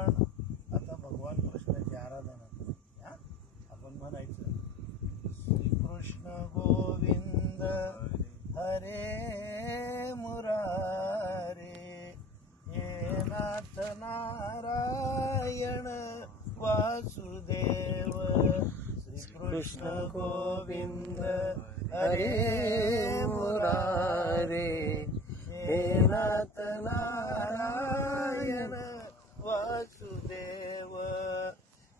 आता भगवान कृष्णाची आराधना करू. आपण म्हणायचं श्रीकृष्ण गोविंद हरे मुरारे, हे नाथ नारायण वासुदेव. श्रीकृष्ण गोविंद हरे मुरारे, हे नाथ नारायण वासुदेव.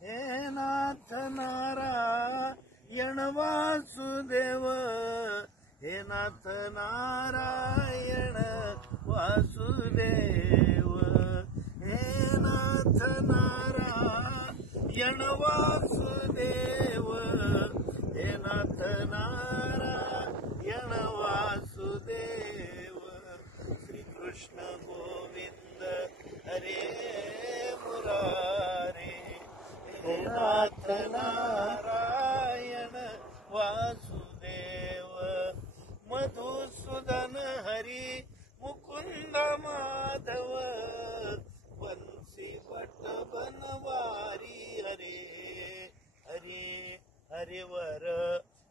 हे नाथ नारायण वासुदेव, हे नाथ नारायण वासुदेव. हे नाथ नारायण वासुदेव, हे नाथ नारायण वासुदेव. श्रीकृष्ण गोविंद हरे मुरारे, हे नाथ नारायण वासुदेव. मधुसूदन हरी मुकुंद माधव, बंसी भट बनवारी हरे हरे. हरिवर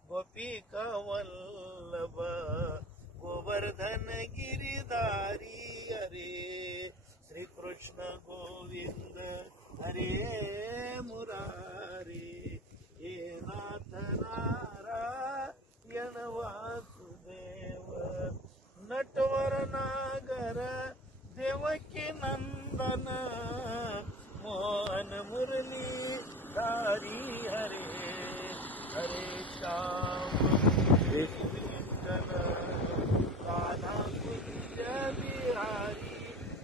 गोपिका वल्लभ, गोवर्धन गिरिधारी हरे. श्रीकृष्ण गोविंद हरे मुरारे, हे नाथ नारायण वासुदेव. नटवर नागर देवकी नंदन, मोहन मुरली धारी हरे हरे. श्याम विठ्ठल राधा कुंज बिहारी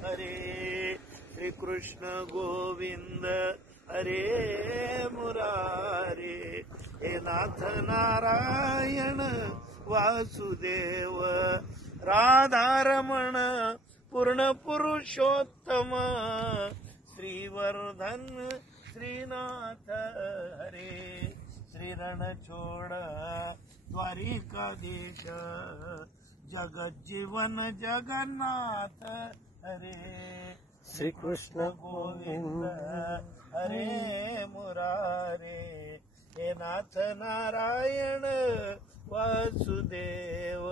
हरे. श्रीकृष्ण गोविंद हरे मुरारे, हे नाथ नारायण वासुदेव. राधारमण पूर्ण पुरुषोत्तम, श्रीवर्धन श्रीनाथ हरे. श्रीरणछोड द्वारिकाधीश, जगज्जीवन जगन्नाथ हरे. श्रीकृष्ण गोविंद हरे मुरारे, हे नाथ नारायण वासुदेव.